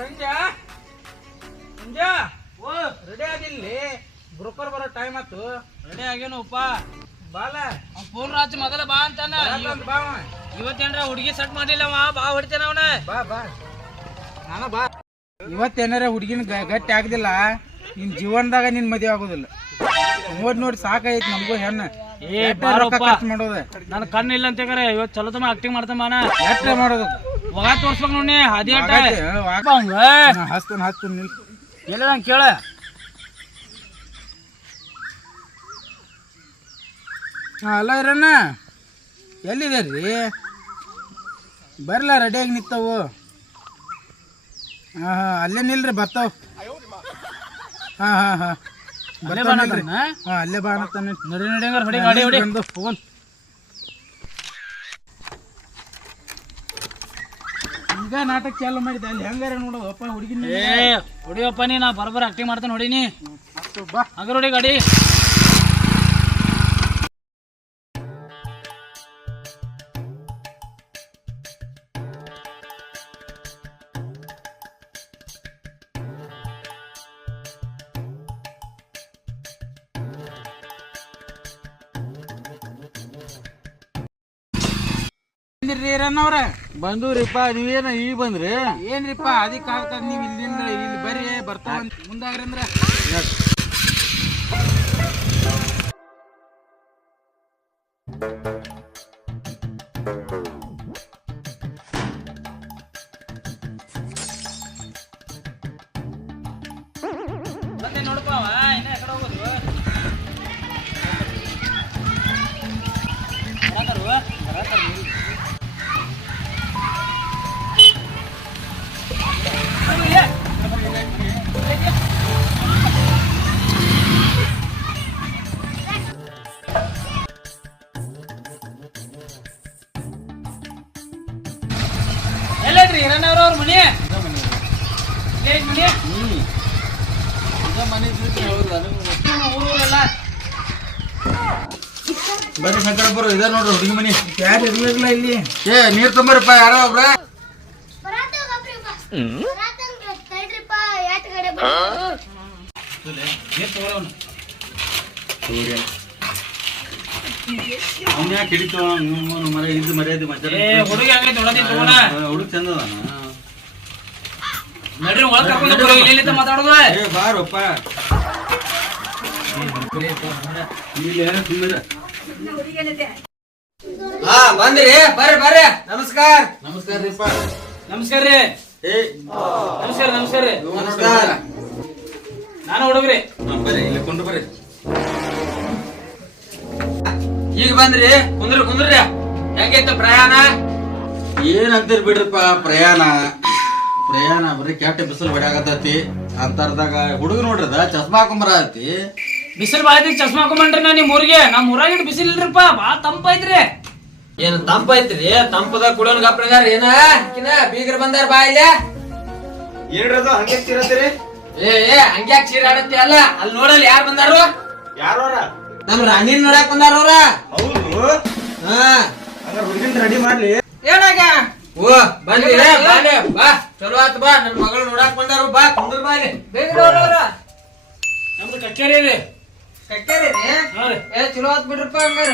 ಸಂಜೆ ಸಂಜೆ ಓ ರೆಡಿ ಆಗಿಲ್ಲಿ. ಬ್ರೋಕರ್ ಬರೋ ಟೈಮ್ ಆತು ರೆಡಿ ಆಗೇನಪ್ಪ. ಬಾಲ. ಫೋನ್ ರಾತ್ರಿ ಮೊದಲ ಬಾ ಅಂತಾನ. ಬಾ. ಇವತ್ತೇನ್ರ ಹುಡುಗಿ ಸೆಟ್ ಮಾಡಿಲ್ಲ ಅವ ಬಾ ಹೊಡಿತೇನ ಅವನ. ಬಾ ಬಾ. ನಾನು ಬಾ. ಇವತ್ತೇನಾರ ಹುಡುಗಿನ ಗಟ್ಟಿ ಆಗದಿಲ್ಲ. ನಿನ್ ಜೀವನದಾಗ ನಿನ್ ಮದುವೆ ಆಗೋದಿಲ್ಲ. ನೋಡಿ ನೋಡಿ ಸಾಕಾಯ್ತು ನಮಗೂ ಹೆಣ್ಣು. ಏ ಬಾರಪ್ಪ. ಮಾಡೋದು. ನನ್ ಕಣ್ಣಿಲ್ಲ ಅಂತ ಇವತ್ತು ಚಲೋ ತಮ್ಮ ಆಕ್ಟಿಂಗ್ ಮಾಡ್ತಾನ ಮಾನ. ಎಷ್ಟ್ ಮಾಡೋದು. ಒಗ ತೋರ್ಸ್ಬೇಕು ನೋಡಿ ಅದೇ ಆಗೈತೆ, ಆಗ- ನಾ ಹಚ್ತೇನೆ ಹಚ್ತೇನೆ ನಿಲ್ ಎಲ್ಲ ಕೇಳ. ಹಾ, ಅಲ್ಲ ಇರಣ್ಣ ಎಲ್ಲಿದೆ ರೀ ಬರ್ಲ ರೆಡಿಯಾಗಿ ನಿಂತವು. ಹಾಂ ಹಾಂ ಅಲ್ಲೇ ನಿಲ್ರಿ ಬರ್ತಾವ ಹಾಂ ಹಾಂ ಹಾಂ. ಅಲ್ಲೇ ಬಾ ಬರ್ತಾವ ಹಾಂ ಅಲ್ಲೇ ಬಾ ನೋಡಿ ನಡಿ ಹೊಡಿ ಗಾಡಿ ಹೊಡಿ. ಬಂದು ಈಗ ನಾಟಕ ಚಾಲು ಮಾಡಿದೆ ಅಲ್ಲಿ ಹೆಂಗಾರ ನೋಡೋದು ಅಪ್ಪ ಹುಡುಗಿನ ಏ ಹೊಡಿಯಪ್ಪ ನೀ ನಾ ಬರಬರ ಆಕ್ಟಿಂಗ್ ಮಾಡ್ತಾನೆ ನೋಡಿನಿ ಬಾ. ಹಂಗಾರ ಹೊಡಿ ಗಾಡಿ. ಬಂದಿರ್ರಿ ಈರಣ್ಣವ್ರ ಬಂದೂರಿಪ್ಪ ನೀವೇನ ಈಗ ಬಂದ್ರಿ? ಏನ್ರಿಪ್ಪ ಅದಕ್ಕೆ ಆಗ್ತದ ನೀವ್ ಇಲ್ಲಿಂದ ಇಲ್ಲಿ ಬರ್ರಿ ಬರ್ತಾವ Thank ಅಂದ್ರ ಮನಿ. ಎಲ್ಲೈತ್ ಮನಿ. ಶಂಕರಪ್ಪರು ಇದ ನೋಡ್ರಿ ಹುಡುಗಿ ಮನಿ. ಯಾರು ಇರ್ಲಿಲ್ಲ ಇಲ್ಲಿ? ಏ ನೀರ್ ತುಂಬರಪ್ಪ ಯಾರೋ ಒಬ್ರ? ಅವ್ನ ಯಾಕೆ ಹಿಡಿತು ಮರ ಇದ್ದು ಮರ್ಯಾದೆ ಏ ಹುಡುಗಿ ಹಂಗೈತೆ ಹುಡುಗ ಚಂದ ಅದಾನ ನಡ್ರಿ ಒಳಗ್ ಕರ್ಕೊಂಡು ಹೋಗ್ರಿ ಇಲ್ಲಿಂದ ಮಾತಾಡೋದು. ಏ ಬಾರಪ್ಪ. ಇಲ್ಲಿ ಹಾ ಬಂದ್ರಿ. ಬರ್ರಿ ಬರ್ರಿ. ನಮಸ್ಕಾರ. ನಮಸ್ಕಾರ ರೀಪ್ಪ. ನಮಸ್ಕಾರ ರೀ. ಏ. ನಮಸ್ಕಾರ ನಮಸ್ಕಾರ ರೀ. ನಮಸ್ಕಾರ. ನಾನು ಹುಡುಗ್ರಿ. ಬರ್ರಿ ಇಲ್ಲಿ ಕೊಂಡು ಬರ್ರಿ. ಈಗ ಬಂದ್ರಿ. ಕುಂದ್ರಿ ಕುಂದ್ರಿ. ಹೆಂಗೈತ ಪ್ರಯಾಣ? ಏನಂತೀರಿ ಬಿಡ್ರಿಪ್ಪ ಪ್ರಯಾಣ? ಪ್ರಯಾಣ ಬರೀ ಕೆಟ್ಟ ಬಿಸಿಲು ಹೊಡ್ಯಾಕತ್ತೈತಿ ಅಂತರ್ದಾಗ ಹುಡುಗ ನೋಡ್ರದ ಚಸ್ಮಾ ಹಾಕೊಂಬರ ಐತಿ ಬಿಸಿಲು ಬಾಯ್ದ ಐತಿ ಚಸ್ಮಾ ಹಾಕೊಂಬಂಡ್ರಿ ನಾ ನಿಮ್ ಊರಿಗೆ. ನಮ್ ಊರಾಗಿನ ಬಿಸಿಲು ಇಲ್ರಿಪ್ಪ ಬಾಳ ತಂಪ ಐತ್ರಿ. ಏನ್ ತಂಪ ಐತ್ರಿ? ತಂಪದ ಕುಡಿಯೋನ್ ಗಪ್ರಗಾರ ಏನ? ಕಿನ ಬೀಗ್ರ ಬಂದಾರ ಬಾ ಇಲ್ಲ. ಏನ್ರದು ಹಂಗೆ ಚೀರತ್ತೀರಿ ಏ ಏ ಹಂಗ್ಯಾಕ್ ಚೀರಾಡತ್ತಿ ಅಲ್ಲ ಅಲ್ಲಿ ನೋಡಲ್ಲ ಯಾರು ಬಂದಾರು? ಯಾರೋರ ನಮ್ ರಾಣಿನ ನೋಡಕ್ ಬಂದಾರ ಅವ್ರ. ಹೌದು. ಹಾ. ಹಂಗ ಹುಡುಗಿನ ರೆಡಿ ಮಾಡ್ಲಿ. ಏನಾಗ? ಓ ಬಂದಿ ಬಾಲೆ ಬಾ. ಚಲೋ ಆತ್ ಬಾ ನನ್ ಮಗಳು ನೋಡಕ್ ಬಂದಾರು ಬಾ ಕುಂದ್ರ ಬಾ ಇಲ್ಲಿ ನಮ್ದು ಕಕ್ಕೇರಿ ರೀ. ಏ ಚಲೋ ಆತ್ ಬಿಡ್ರಪ್ಪ ಹಂಗಾರ.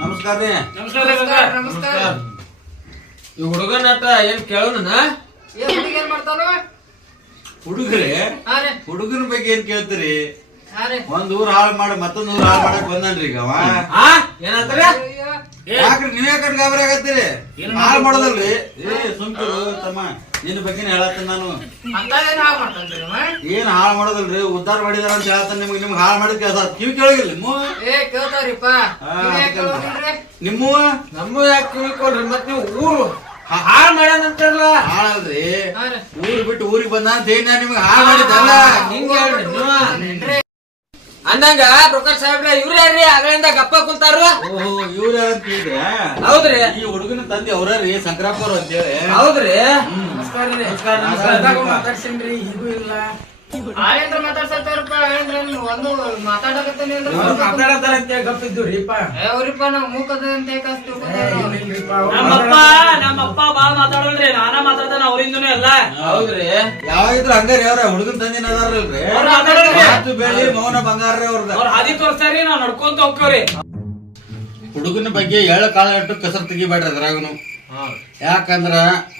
ನಮಸ್ಕಾರ ರೀ. ನಮಸ್ಕಾರ. ನಮಸ್ಕಾರ ಈ ಹುಡುಗನ ಹತ್ರ ಏನ್ ಕೇಳೋಣ ಏ ಹುಡುಗ ಏನ್ ಮಾಡ್ತಾನ? ಹುಡುಗ್ರಿ ಹುಡುಗನ ಬಗ್ಗೆ ಏನ್ ಕೇಳ್ತೀರಿ? ಒಂದ್ ಊರ್ ಹಾಳು ಮಾಡಿ ಮತ್ತೊಂದ್ ಊರ್ ಹಾಳು ಮಾಡಕ್ ಬಂದನ್ರಿ ಈಗ ಅವ. ಹಾ ಏನಂತಾರ ಏ, ಯಾಕ್ರಿ ನೀವ್ ಯಾಕಂಡ್ ಗಾಬರಿ ಆಗತ್ತೀರಿ? ಏನ್ ಹಾಳು ಮಾಡೋದಲ್ರಿ? ಏ ಸುಮ್ಕಿರು ತಮ್ಮ. ನಿನ್ನ ಬಗ್ಗೆ ಹೇಳತ್ತೀನಿ ನಾನು. ಅಂತ ಏನ್ ಹಾಳ್ ಮಾಡೋದಲ್ರಿ? ಉದ್ದಾರ ಮಾಡಿದಾರ ಅಂತ ಹೇಳ್ತಾನೆ ನಿಮ್ಗೆ. ನಿಮ್ಗೆ ಹಾಳು ಮಾಡಿದ ಕೆಲಸ ಕಿವಿ ಕೇಳಿಲ್ಲ ನಿಮ್ಮ? ನಿಮ್ಮ ನಮ್ಮ ಯಾಕೆ ಕೊಡ್ರಿ ಮತ್ ನೀವು ಊರು. ಹಾ- ಹಾಳ್ ಮಾಡ್ಯಾನಂತಾರಲ್ಲ ಹಾಳಲ್ರಿ. ಊರು ಊರ್ ಬಿಟ್ಟು ಊರಿಗೆ ಬಂದ ಅಂತ ಏನ್ ನಿಮ್ಗೆ ಹಾಳು ಮಾಡಿದ್ದಲ್ಲ. ನಿಮ್ಗೆ ಹೇಳ್ರಿ. ಅಂದಂಗ ಬ್ರೋಕರ್ ಸಾಹೇಬ್ರ ಇವ್ರ ಯಾರ್ರಿ? ಅಗಳಿಂದ ಗಪ್ಪ ಕುಂತಾರ ಓಹೋ ಇವ್ರ ಅಂತ ಹೇಳಿದ್ರ? ಹೌದ್ರಿ. ಈ ಹುಡುಗನ ತಂದೆ ಅವ್ರಿ ಸಂಕ್ರಾಪುರ ಅಂತೇಳಿ. ಹೌದ್ರಿ. ನಮಸ್ಕಾರ ನಮಸ್ಕಾರ, ಮಾತಾಡ್ಸೇನ್ರಿ ಈಗೂ ಇಲ್ಲ. ಆಳೇಂದ್ರ ಮಾತಾಡ್ಸತ್ತವ್ರಪ್ಪ ಆಳೇಂದ್ರ ಒಂದು ಮಾತಾಡಕತ್ತೇನೆ ಅಂದ್ರೆ ಮಾತಾಡತಾರ ಅಂತ ಗಪ್ಪಿದ್ದು ರೀಪ. ಅವ್ರಿಪ್ಪ ನಾವು ಮೂಕದ ಅಂತ ಯಾಕೆ ಏ, ಇಲ್ಲ ಇಲ್ರಿಪ್ಪ, ಅವ್ರು ನಮ್ಮಪ್ಪ. ನಮ್ಮಪ್ಪ ಬಾಳ ಮಾತಾಡಲ್ರಿ ನಾನ ಮಾತಾಡ್ತಾನ ಅವ್ರಿಂದನು ಎಲ್ಲ. ಹೌದ್ರಿ. ಯಾವಾಗಿದ್ರು ಹಂಗಾರಿ ಅವ್ರ ಹುಡುಗನ್ ತಂದಿನ ಅದಾರಲ್ರಿ. ಮಾತು ಬೇಡಿ ಮೌನ ಬಂಗಾರ ರೀ ಅವ್ರದ. ಅವ್ರ ಹಾದಿ ತೋರ್ಸ್ತಾರಿ ನಾವ್ ನಡ್ಕೊಂತ ಹೋಗ್ತೇವ್ರಿ. ಹುಡುಗನ ಬಗ್ಗೆ ಎಳ್ಳ ಕಾಲ ಇಟ್ಟು ಕಸರ್ ತೆಗಿಬೇಡ್ರಿ ಅದ್ರಾಗನು. ಯಾಕಂದ್ರ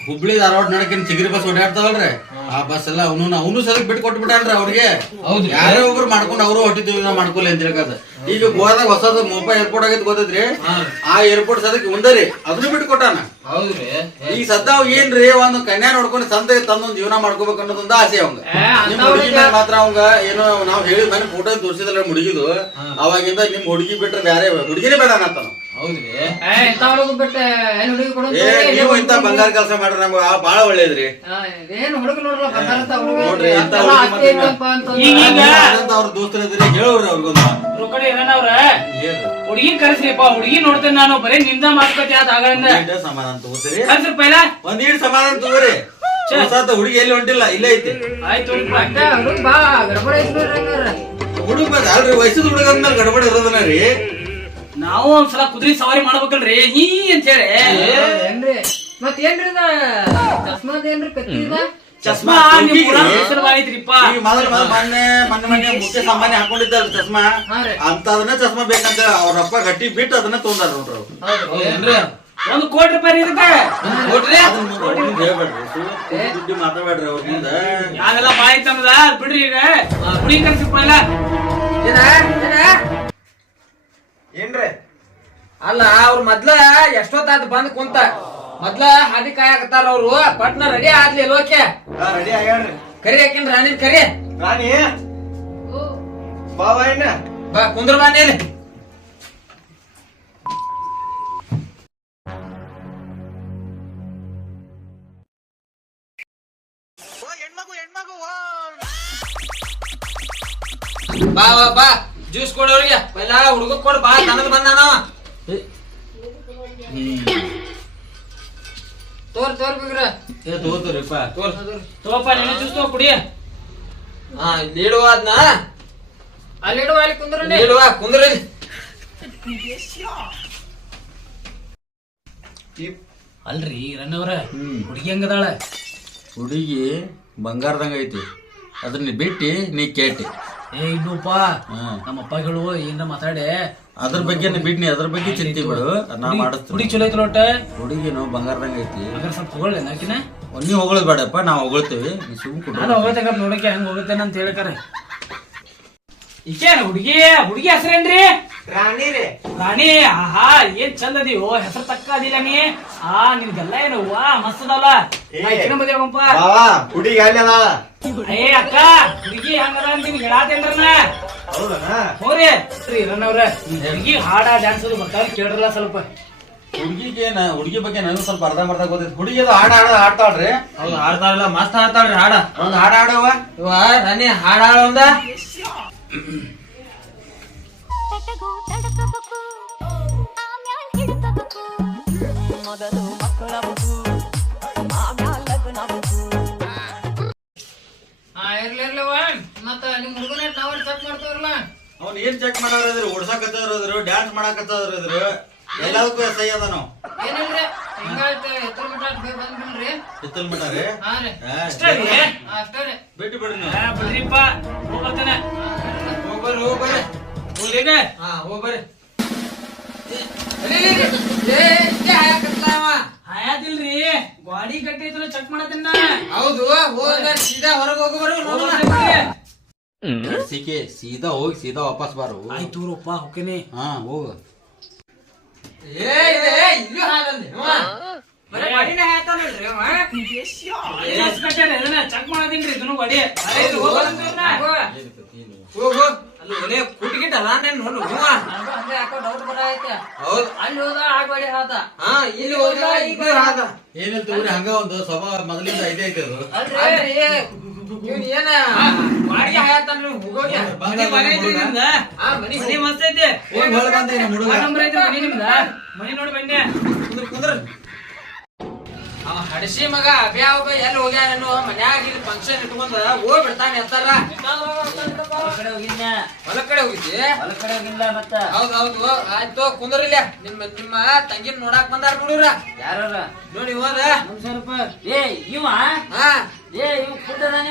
ಹುಬ್ಳಿ ಧಾರವಾಡ ನಡಕಿನ ಚಿಗರಿ ಬಸ್ ಓಡಾಡ್ತಾವಲ್ರಿ. ಆ ಬಸ್ ಎಲ್ಲ ಅವನು ಅವನು ಸದಕ್ ಬಿಟ್ಟು ಕೊಟ್ಬಿಟ್ಟಾನ್ರಿ ಅವ್ರಿಗೆ. ಯಾರೋ ಒಬ್ರು ಮಾಡ್ಕೊಂಡು ಅವರು ಹೊಟ್ಟಿದ್ದೀವಿ ನಾವು ಮಾಡ್ಕೊಲ್ಲ ಅಂತ ಹೇಳ್ಕದ ಈಗ ಗೋವಾದಾಗ ಹೊಸದ ಮುಂಬೈ ಏರ್ಪೋರ್ಟ್ ಆಗೈತಿ ಗೊತ್ತೈತ್ರಿ? ಆ ಏರ್ಪೋರ್ಟ್ ಸದಕ್ ಮುಂದರಿ ಅದನ್ನು ಬಿಟ್ಟು ಕೊಟ್ಟಾನ. ಹೌದ್ರಿ. ಈಗ ಸದ್ದ ಅವ್ ಏನ್ರಿ ಒಂದು ಕನ್ಯಾ ನೋಡ್ಕೊಂಡು ಸಂತೆ ತಂದೊಂದ್ ಜೀವನ ಮಾಡ್ಕೋಬೇಕು ಅನ್ನೋದೊಂದು ಆಸೆ ಅವಂಗ. ನಿಮ್ ಹುಡುಗಿ ಮ್ಯಾಲ್ ಮಾತ್ರ ಅವಂಗ ಏನೋ ನಾವ್ ಹೇಳಿದ್ ಮನೆ ಫೋಟೋ ತೋರಿಸಿದ್ರೆ ಮುಡುಗಿದು ಅವಾಗಿಂದ ನಿಮ್ ಹುಡುಗಿ ಬಿಟ್ರೆ ಬ್ಯಾರೆ ಹುಡುಗಿನೇ ಬೇಡ ಅನ್ನತ್ತಾನ. ಹೌದ್ರಿ? ಹುಡುಗ ಬಿಟ್ಟ ಏನ್ ಹುಡುಗಿ ಕೊಡು ಏ ನೀವು ಇಂತ ಬಂಗಾರ ಕೆಲಸ ಮಾಡ್ರಿ ನಮ್ಗ ಆ ಬಾಳ ಒಳ್ಳೇದ್ರಿ. ಏನ್ ಹುಡುಗ ನೋಡ್ರಲ್ಲ ನೋಡ್ರಿ, ಈಗ- ಈಗ- ಅವ್ರ ದೋಸ್ತರು ಇದ್ರಿ ಹೇಳೋರಿ ಅವ್ರಿಗೊಂದು. ರೊಕ್ಕಡಿ ಏನವ್ರ ಹುಡುಗಿ ಕರೆಸಿಪ್ಪ ಹುಡುಗಿ ನೋಡ್ತೇನೆ ನಾನು ಬರೀ ನಿಮ್ದ ಮಾತುಕತೆ ಆದ ಆಗಲಿಂದ ಸಮಾಧಾನ ತಗೋತೀರಿ. ಕರ್ಸ್ರಿ ಪೈಲ. ಒಂದೀಡ್ ಸಮಾಧಾನ ತಗೋರಿ. ಹುಡುಗಿ ಎಲ್ಲಿ ಹೊಂಟಿಲ್ಲ ಇಲ್ಲೇ ಐತಿ. ಆಯ್ತು ಹುಡುಗ. ಬಾ ಗಡಬಡ ಐತ್ ಹುಡುಗ ಅಲ್ರಿ ವಯಸ್ಸದ ಹುಡುಗ ಅಂದ್ಮೇಲೆ ಗಡಬಡ ಇರೋದನ್ನ ರೀ. ನಾವು ಒಂದ್ಸಲ ಕುದುರೆ ಸವಾರಿ ಮಾಡ್ಬೇಕಲ್ರಿ? ಹೀ ಅಂತ ಹೇಳಿ. ಏನ್ರಿ? ಮತ್ ಏನ್ರಿ ಇದ ಚಸ್ಮಾದ್ ಏನ್ರಿ ಕತ್ತಿ ಇದ ಚಸ್ಮಾ ನಿಮ್ ಊರಾಗ ಹೆಸರು ಐತ್ರಿಪ್ಪ ಈಗ ಮೊದಲ ಮೊದಲ ಮೊನ್ನೆ ಮೊನ್ನೆ ಮೊನ್ನೆ ಮುಖ್ಯ ಸಾಮಾನ್ಯ ಹಾಕೊಂಡಿದ್ದಾರ ಚಸ್ಮಾ. ಹಾ ರೀ. ಅಂತ ಅದನ್ನ ಚಸ್ಮಾ ಬೇಕಂತ ಅವ್ರಪ್ಪ ಗಟ್ಟಿ ಬಿಟ್ಟು ಅದನ್ನ ತೊಂದಾರ ನೋಡ್ರಿ ಅವ್ರು. ಹೌದೇನ್ರಿ ಒಂದು ಕೋಟಿ ರೂಪಾಯಿ ರೀ ಇದಕ್ಕೆ. ನೋಡ್ರಿ ಅದನ್ನ ಮುಂದೆ ಮುಂದೆ ಹೇಳ್ಬೇಡ್ರಿ ಸುಳ್ಳು ದುಡ್ಡು ಮಾತಾಡ್ಬೇಡ್ರಿ ಅವ್ರ ಮುಂದೆ. ಯಾವ್ದೆಲ್ಲ ಬಾಯಿ ತಮ್ಮದ ಬಿಡ್ರಿ ಈಗ. ಹುಡುಗಿ ಕರ್ಸಿ ಪೈಲ ಏನ ಏನ ಏನ್ರಿ? ಅಲ್ಲ ಅವ್ರ ಮೊದ್ಲ ಎಷ್ಟೊತ್ತಾದ್ ಬಂದ್ ಕುಂತ? ಮೊದ್ಲ ಹಾದಿ ಕಾಯಕತ್ತಾರ ಅವ್ರು. ಪಟ್ನ ರೆಡಿ ಆದ್ಲಿ ಲೋಕೆ. ರೆಡಿ ಆಗ್ಯಾಡ್ರಿ ಕರಿ ಹಾಕಿನ್ ರಾಣಿನ್ ಕರಿ. ರಾಣಿ. ಬಾ ಏನ ಬಾ ಕುಂದ್ರ ಬಾ ನೀನ್. ಬಾ ಬಾ ಬಾ. ಜ್ಯೂಸ್ ಕೊಡೋರಿಗೆ. ಪೈಲ ಹುಡುಗ ಕೊಡ್ ಬಾ ತನದ ಬಂದಾನ ತೋರ್ ತೋರ್ ಬಿಗ್ರ. ಏ ತಗೋತೀರಿಪ್ಪ ತೋರ್. ತೋಪ ನೀನು ಜ್ಯೂಸ್ ತಗೋ ಕುಡಿ. ಹಾ ನೀಡುವ ಅದ್ನ. ಅಲ್ಲಿ ಇಡುವ ಅಲ್ಲಿ ಕುಂದ್ರ ನೀಡುವ ಕುಂದ್ರಿ ಅಲ್ರಿ ರಣ್ಣವ್ರ ಹುಡುಗಿ ಹೆಂಗದಾಳ? ಹುಡುಗಿ ಬಂಗಾರದಂಗ ಐತಿ. ಅದನ್ನ ಬಿಟ್ಟು ನೀ ಕೇಟಿ. ಏ ಇನ್ನೂಪ್ಪ ಹ್ಮ್. ನಮ್ಮ ಅಪ್ಪ ಹೇಳು ಏನ ಮಾತಾಡೆ. ಅದ್ರ ಬಗ್ಗೆ ಬಿಡ್ನಿ ನೀ ಅದ್ರ ಬಗ್ಗೆ ಚಿಂತೆ ಬಿಡು. ನಾ ನಾ ಹುಡುಗಿ ಮಾಡಿಸ್ತೀನಿ ಚಲೋ ಐತಿ ಲೋಟ. ಹುಡುಗಿನು ಬಂಗಾರದಂಗ ಐತಿ. ಹಾಗಾದ್ರೆ ಸ್ವಲ್ಪ ಹೊಗಳ್ ನಾಕಿನ ನೀ ಹೊಗಳದ್ ಬೇಡಪ್ಪ ನಾವು ಹೊಗಳ್ತೇವಿ. ನೀ ಸುಮ್ ಕೊಡು ನಾನು ಹೋಗತ್ತೆ ನೋಡಕ್ಕೆ ಹೆಂಗ್ ಹೋಗುತ್ತೇನೆ ಅಂತ ಹೇಳ್ತಾರೆ ಈಕೇನ ಹುಡುಗಿ? ಹುಡುಗಿ ಹೆಸರೇನ್ರಿ? ರಾಣಿ ರೀ. ರಾಣಿ ಆಹಾ ಏನ್ ಚಂದ ಅದೀವೋ ಹೆಸರು ತಕ್ಕ ಅದಿಲ್ಲ ನೀ. ಆ ನಿನ್ಗೆಲ್ಲ ಏನು ವಾ ಮಸ್ತ್ ಅದಲ್ಲ ಹುಡುಗಿ ಅಲ್ಲ ಏ ಅಕ್ಕ ಹುಡುಗಿ ಹೇಳಾತೇನ್ರನ ಹೌದನ ಹೋರಿ. ಶ್ರೀ ರನ್ನವ್ರ ಹುಡುಗಿ ಹಾಡ ಡ್ಯಾನ್ಸ್ ಅದು ಬರ್ತಾವ ಕೇಳ್ರಲ್ಲ ಸ್ವಲ್ಪ. ಹುಡುಗಿಗೆ ಹುಡುಗಿ ಬಗ್ಗೆ ನನಗೆ ಸ್ವಲ್ಪ ಅರ್ಧ ಮರ್ಧ ಗೊತ್ತೈತಿ. ಹುಡುಗಿ ಅದು ಹಾಡ ಹಾಡ ಹಾಡ್ತಾಳ್ರಿ. ಹೌದು ಹಾಡ್ತಾಳಲ್ಲ ಮಸ್ತ್ ಹಾಡ್ತಾಳ್ರಿ ಹಾಡ. ಅವ್ನು ಹಾಡ ಹಾಡವ ಇವ ರಾಣಿ ಹಾಡ ಹಾಡ ಒಂದ ಮೊದಲು ಮತ್ತ ನಿಮ್ ಹುಡುಗನ ನಾವು ಚೆಕ್ ಮಾಡ್ತೇವ್ರಲ್ಲ ಅವ್ನ ಏನ್ ಚೆಕ್ ಮಾಡೋರ್ ಇದ್ರು ಓಡ್ಸಾಕತ್ತವ್ರು ಡ್ಯಾನ್ಸ್ ಮಾಡಾಕತ್ತವ್ರು ಇದ್ರು. ಎಲ್ಲದಕ್ಕೂ ಸೈ ಅದ ನಾವು ಏನಿಲ್ರಿ ಹಿಂಗಾಯ್ತು ಎತ್ತರ ಮಟ್ಟ ಬೇಗ ಬಂದ್ಬಿಡ್ರಿ ಎತ್ತಲ್ ಮಟಾರಿ ಹಾ ರೀ. ಅಷ್ಟೇ ರೀ? ಅಷ್ಟೇ ರೀ. ಬಿಟ್ಟು ಬಿಡ್ರಿ ನೀವು. ಆ, ಬಿಡ್ರಿಪ್ಪ ಹೋಗ್ಬರ್ತೇನೆ. ಹೋಗ್ಬರ್ರಿ ಹೋಗ್ಬರ್ರಿ. ಹೋಗ್ಲಿಗ ಹಾ ಹೋಗ್ಬರ್ರಿ. ಹಯಾದಿಲ್ರಿ. ಗಾಡಿ ಗಟ್ಟಿ ಐತಲ್ಲ ಚೆಕ್ ಮಾಡತ್ತೇನ ಹೌದು ಹೋದ ಸೀದಾ ಸಿಕೆ ಸೀದಾ ಹೋಗಿ ಸೀದಾ ವಾಪಸ್ ಬಾರು. ಆಯ್ತು ರೂಪ ಹೋಗ್ತೀನಿ. ಹಾ ಹೋಗ. ಏನಿಲ್ಲ ತಗೋರಿ ಹಂಗ ಒಂದು ಸ್ವಭಾವ ಮೊದಲಿಂದ ಐದೇ ಐತೆ ಅದು ಏನ ಮಾಡಿ ಹಾಯತ್ತಾನ್ರಿ ಹೋಗೋಗಿ ಮನೆ ಮನೆ ಐತಿ ನಿಮ್ದ? ಆ ಮನಿ ಮನೆ ಮಸ್ತ್ ಐತಿ. ಹೋಗಿ ಹೊರಗೆ ಬಂದಿ ನಮ್ಮ ಹುಡುಗ. ಆ ನಂಬರ್ ಐತಿ ಮನೆ ನಿಮ್ದ? ಮನೆ ನೋಡಿ ಬನ್ನಿ. ಕುಂದ್ರ ಕುಂದ್ರ. ಅವ ಬಡಿಸಿ ಮಗ ಅಭ್ಯಾವ ಎಲ್ಲಿ ಹೋಗ್ಯಾನು ಮನ್ಯಾಗ ಇಲ್ಲಿ ಫಂಕ್ಷನ್ ಇಟ್ಕೊಂಡ ಹೋಗ್ ಬಿಡ್ತಾನೆ ಎತ್ತಾರ. ಹೊಲ ಕಡೆ ಹೋಗಿದ್ದಿ? ಹೌದ್ ಹೌದು. ಆಯ್ತು ಕುಂದ್ರಿಲ್ಲ ನಿಮ್ಮ ನಿಮ್ಮ ತಂಗಿನ ನೋಡಾಕ್ ಬಂದಾರ ನೋಡ್ರ. ಯಾರ ನೋಡಿ ಹೋದ. ಸ್ವಲ್ಪ ಏ ಇವ? ಹಾ. ಏ ಇವ್